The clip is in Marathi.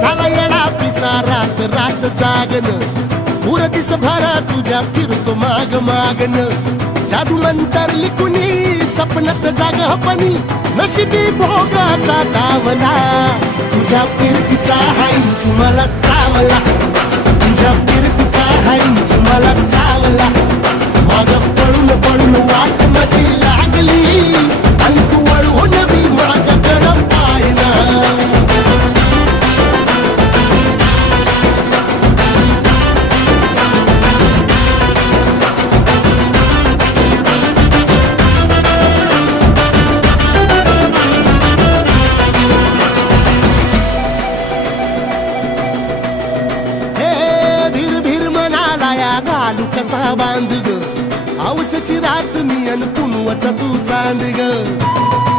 झाला येडा पिसा रात रात जागन पुर दिस भरा तुझ्या फिरतो माग मागन जादू मंतर लिकुनी सपनात जाग हपनी नशिबी भोगाचा दावला तुझ्या फिरतीचा हाईच मला चावला तुझ्या फिरतीचा हाईच मला चावला माग पळून पळून वाट माझी लागली आणि तू वळून मी माझ्याकडं पाहिना कसा बांध ग आवसची रात मी अन पुनवचा तू चांद ग